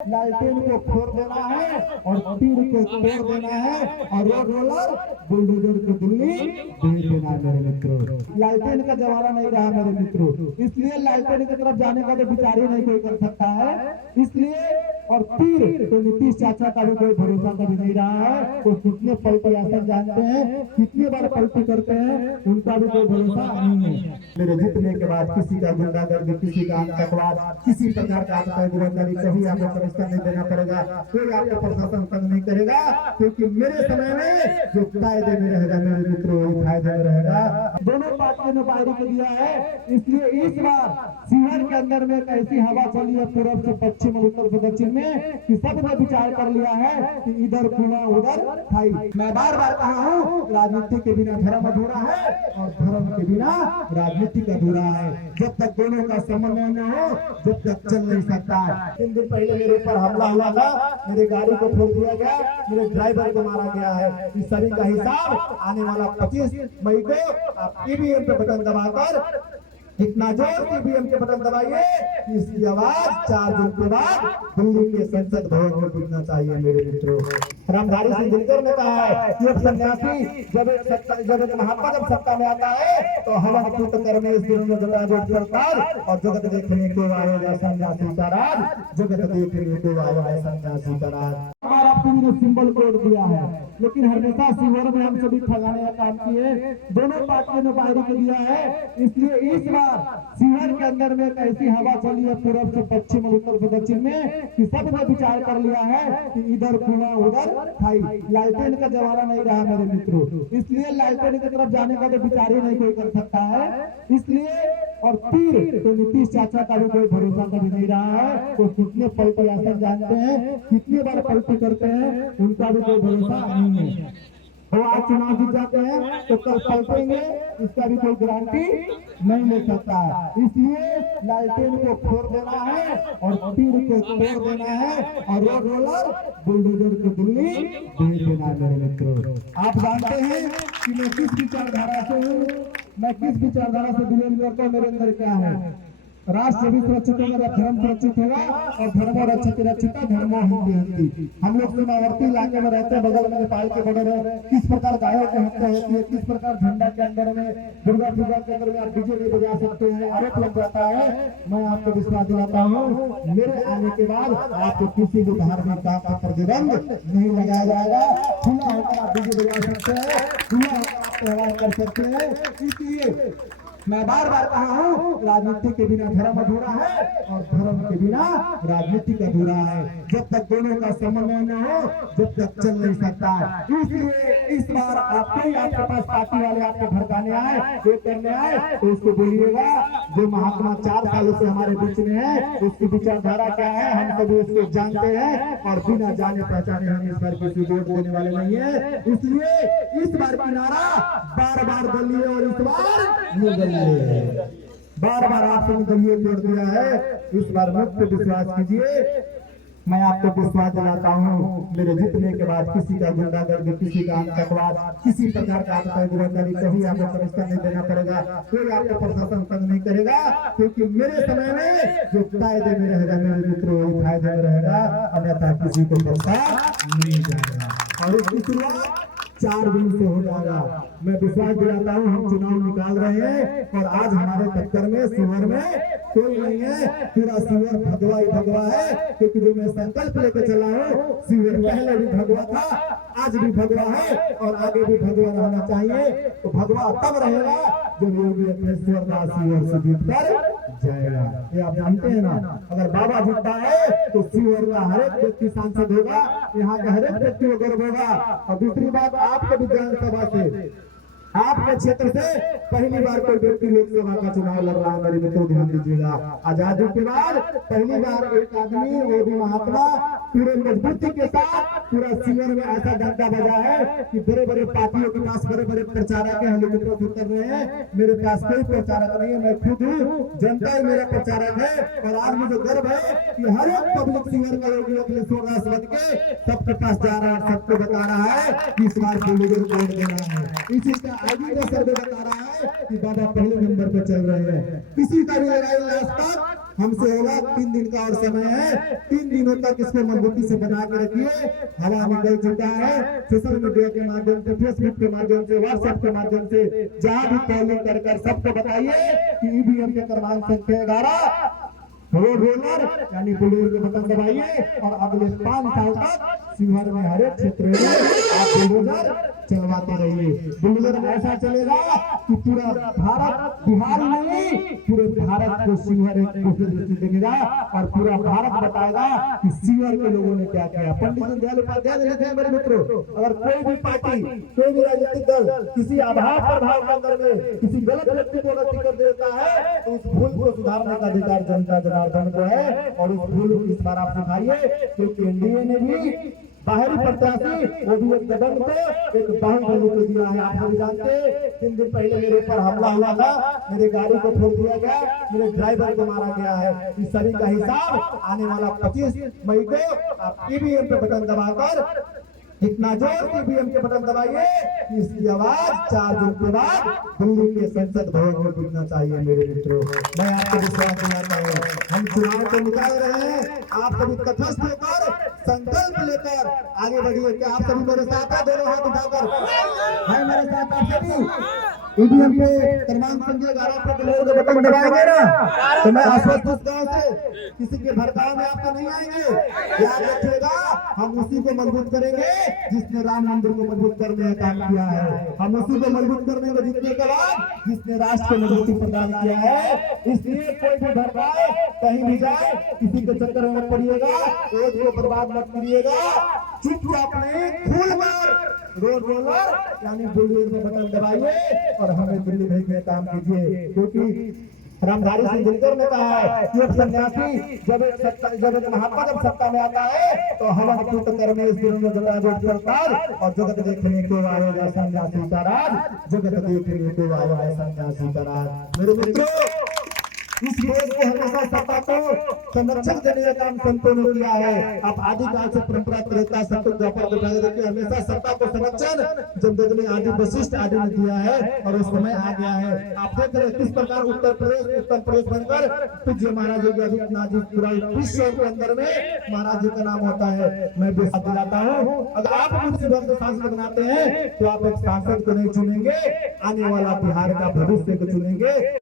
लालटेन को फोड़ देना है और तीर को तोड़ देना है और रोड रोलर बुलडोजर को दिल्ली भेज देना है मेरे मित्रों। लालटेन का जमाना नहीं रहा मेरे मित्रों, इसलिए लालटेन की तरफ जाने का तो विचार ही नहीं कोई कर सकता है। इसलिए और तीर तो नीतीश चाचा का भी कोई भरोसा कभी नहीं रहा है। तो कितने पलटी आसन जानते हैं, कितनी बार पलटी करते हैं, उनका भी कोई भरोसा नहीं है। मेरे जीतने के बाद किसी का गुंडागर्दी, किसी का आतंकवाद, किसी प्रकार का आतंकवादी कभी आपको प्रवेश नहीं देना पड़ेगा, कोई आपको प्रशासन तंग नहीं करेगा, क्योंकि मेरे समय में जो कायदे में रहेगा मेरे मित्रों वही फायदे में रहेगा। दोनों पार्टियों ने बाहरी को दिया है, इसलिए इस बार शिवहर के अंदर में एक ऐसी हवा चली है पूर्व से पश्चिम और उत्तर से दक्षिण में कि सबने विचार कर लिया है कि इधर कुआं उधर खाई। मैं बार बार कहा हूँ, राजनीति के बिना धर्म अधूरा है और धर्म के बिना राजनीति अधूरा है। जब तक दोनों का समन्वय न हो जब तक चल नहीं सकता है। 3 दिन पहले मेरे ऊपर हमला हुआ था, मेरे गाड़ी को फोड़ दिया गया, मेरे ड्राइवर को मारा गया है। इस सभी का हिसाब आने वाला 25 मई को आप ईवीएम पे बटन दबाकर इतना जोर ईवीएम के बटन दबाइए कि इसकी आवाज 4 दिन के बाद दिल्ली के संसद भवन में गूंजना चाहिए मेरे मित्रों। रामधारी सिंह दिनकर ने कहा है कि एक सन्यासी जब एक महात्मा जब सत्ता में आता है तो हवन कुट कर्मे सरकार और जगत देखने को आएगा सन्यासी का राज, जगत देखने को आएगा सन्यासी का राज। हमारा पूरी ने सिंबल कोड दिया है, लेकिन हमेशा शिवहर में हम सभी ठगाने का काम किए। दोनों पार्टियों ने बाहरी को दिया है, इसलिए इस बार शिवहर के अंदर में एक ऐसी हवा चली है पूर्व से पश्चिम और उत्तर से दक्षिण में कि सबने विचार कर लिया है कि इधर कुआं उधर खाई। लालटेन का जमाना नहीं रहा मेरे मित्रों, इसलिए लालटेन की तरफ जाने का तो विचार ही नहीं कोई कर सकता है। इसलिए और तीर तो नीतीश चाचा का भी कोई भरोसा कभी नहीं रहा है। तो कितने पलटी आसन जानते हैं, कितनी बार पलटी करते हैं, उनका भी कोई भरोसा नहीं है। वो आज चुनाव जीत जाते हैं तो कल पलटेंगे, इसका भी कोई गारंटी नहीं ले सकता है। इसलिए लालटेन को फोड़ देना है और तीर को तोड़ देना है और रोड रोलर बुलडोजर को दिल्ली भेज देना है मेरे मित्रों। आप जानते हैं कि मैं किस विचारधारा से हूँ, मैं किस विचारधारा से बिलोंग करता हूँ। मेरे अंदर क्या है, राष्ट्र भी सुरक्षित होगा जब धर्म सुरक्षित होगा और धर्मो रक्षित रक्षिता धर्मो हिंदी हिंदी। हम लोग सीमावर्ती इलाके में रहते हैं, बगल में नेपाल के बॉर्डर है। किस प्रकार गायों की हत्या होती है, किस प्रकार झंडा के अंदर में दुर्गा पूजा के अंदर में आप डीजे नहीं बजा सकते हैं, आरोप लग जाता है। मैं आपको विश्वास दिलाता हूँ मेरे आने के बाद आपको किसी भी धार्मिक काम का प्रतिबंध नहीं लगाया जाएगा। खुला होकर आप डीजे बजा सकते हैं, खुला होकर आप त्यौहार कर सकते हैं। इसलिए मैं बार बार कहा हूँ, राजनीति के बिना धर्म अधूरा है और धर्म के बिना राजनीति अधूरा है। जब तक दोनों का समन्वय न हो जब तक चल नहीं सकता है। इसलिए इस बार आपके पास पार्टी वाले आपके भड़काने आए, जो करने आए, तो उसको बोलिएगा जो महात्मा 4 सालों से हमारे बीच में है उसकी विचारधारा क्या है हम सभी उसको जानते हैं और बिना जाने पहचाने हम इस बार किसी वोट देने वाले नहीं है। इसलिए इस बार का नारा बार बार बोलिए और इस बार बार बार आपने दलिए तोड़ दिया है। इस बार मुझ पे विश्वास कीजिए, मैं आपको विश्वास दिलाता हूँ मेरे जीतने के बाद किसी का गुंडागर्दी, किसी का आतंकवाद, किसी प्रकार का आतंकवादी कभी आपको प्रवेश नहीं देना पड़ेगा, कोई आपको प्रशासन तंग नहीं करेगा, क्योंकि मेरे समय में जो कायदे में रहेगा मेरे मित्रों वही फायदे में रहेगा, अन्यथा किसी को बख्शा नहीं जाएगा। और इसकी शुरुआत 4 दिन से हो जाएगा। मैं विश्वास दिलाता हूँ हम चुनाव निकाल रहे हैं और आज हमारे टक्कर में शिवहर में कोई नहीं है, पूरा शिवहर भगवा ही भगवा है। क्योंकि जो मैं संकल्प लेके चला हूँ, शिवहर पहले भी भगवा था, आज भी भगवा है और आगे भी भगवा रहना चाहिए। तो भगवा तब रहेगा जब योगी अखिलेश्वर दास शिवहर से जीत कर जाएगा। ये आप जानते हैं ना, अगर बाबा जीतता है तो शिवहर का हर एक व्यक्ति सांसद होगा, यहाँ का हर एक व्यक्ति को गर्व होगा। और दूसरी बात, आपके विधानसभा से, आपके क्षेत्र से पहली बार कोई व्यक्ति लोकसभा का चुनाव लड़ रहा है मेरे मित्रों, ध्यान दीजिएगा। आजादी के बाद पहली बार एक आदमी, वो भी महात्मा, पूरे मजबूती के साथ पूरा शिवहर में ऐसा डंका बजा है कि बड़े बड़े पार्टियों के पास बड़े बड़े प्रचारक हेलीकॉप्टर उतर रहे हैं, मेरे पास कोई प्रचारक नहीं है, मैं खुद हूँ, जनता ही मेरा प्रचारक है। और आज मुझे गर्व है कि हर एक पब्लिक शिवहर का योगी अखिलेश्वर दास बन के सबके पास जा रहा है, सबको बता रहा है कि इस बार बुलडोजर वोट देना है। इसी का आगे का सर्वे बता रहा है कि बाबा पहले नंबर पे चल रहे हैं। किसी का भी लड़ाई आज तक हमसे होगा। 3 दिन का और समय है, 3 दिनों तक इसको मजबूती से बना के रखिए। हवा निकल चुका है, सोशल मीडिया के माध्यम से, फेसबुक के माध्यम से, व्हाट्सएप के माध्यम से जहाँ भी कॉलिंग कर सबको बताइए कि ईवीएम के क्रमांक संख्या 11 रोड रोलर यानी बुलडोजर के बटन दबाइए और अगले 5 साल तक शिवहर में हर एक क्षेत्र में आप बुलडोजर चलवाते रहिए। बुलडोजर ऐसा चलेगा कि पूरा भारत, बिहार नहीं पूरे भारत को शिवहर एक दूसरे दृष्टि देखेगा और पूरा भारत बताएगा कि शिवहर के लोगों ने क्या किया। पंडित दीनदयाल उपाध्याय लिखते हैं मेरे मित्रों, अगर कोई भी पार्टी, कोई भी राजनीतिक दल किसी अभाव प्रभाव के अंदर में किसी गलत व्यक्ति को अगर टिकट देता है तो उस भूल को सुधारने का अधिकार जनता जनार्दन को है और उस भूल को इस बार आप सुधारिए, क्योंकि एनडीए ने भी बाहरी प्रत्याशी वो भी एक दबंग को एक बाहुबली को दिया है। आप सभी जानते 3 दिन पहले मेरे ऊपर हमला हुआ था, मेरे गाड़ी को ठोक दिया गया, मेरे ड्राइवर को मारा गया है। इस सभी का हिसाब आने वाला 25 मई को आप ईवीएम पे बटन दबाकर इतना जोर ईवीएम के बटन दबाइए कि इसकी आवाज 4 दिन के बाद दिल्ली के संसद भवन में गूंजना चाहिए। मेरे मित्रों, मैं आपको विश्वास दिलाता हूँ, हम चुनाव को निकाल रहे हैं। आप सभी तटस्थ होकर संकल्प लेकर आगे बढ़िए। क्या आप सभी मेरे साथ हैं? दोनों हाथ उठाकर है मेरे साथ आप सभी ईवीएम पे क्रमांक संख्या 11 पे बुलडोजर के बटन दबाएंगे ना, तो मैं आश्वस्त इस गांव से किसी के भड़काव में आपको नहीं आएंगे। याद रखिएगा, हम उसी को मजबूत करेंगे जिसने राम मंदिर को मजबूत करने का काम किया है। हम उसी को मजबूत करने में जीतने के बाद जिसने राष्ट्र को मजबूती प्रदान किया है। इसलिए कोई भी भड़काए, कहीं भी जाए, किसी के चक्कर में मत पड़िएगा, रोज को बर्बाद मत करिएगा। चुपचाप नहीं, खुलकर रोड रोलर यानी बुलडोजर में बटन दबाइए और हमें दिल्ली भेजने का काम कीजिए। क्योंकि रामधारी सिंह दिनकर ने कहा है कि एक सन्यासी जब एक महात्मा जब सत्ता में आता है तो हवन पूत करने इस दिनों में सरकार और जगत देखने को आएगा सन्यासी का राज, जगत देखने को आएगा सन्यासी का राज। मेरे मित्रों, इस देश को हमेशा सत्ता को संरक्षण देने का काम संतों ने किया है। आप आदिकाल से परंपरा त्रेता संतों द्वापर देखिए, हमेशा सत्ता को संरक्षण जब देखने आदि वशिष्ठ आदि ने दिया है और उस समय आ गया है। आप देख रहे किस प्रकार उत्तर प्रदेश बनकर पूज्य महाराज योगी आदित्यनाथ जी पूरा विश्व के अंदर में महाराज जी का नाम होता है। मैं विश्वास दिलाता हूँ, अगर आप मुझसे सांसद बनाते हैं तो आप एक सांसद को नहीं चुनेंगे, आने वाला बिहार का भविष्य को चुनेंगे।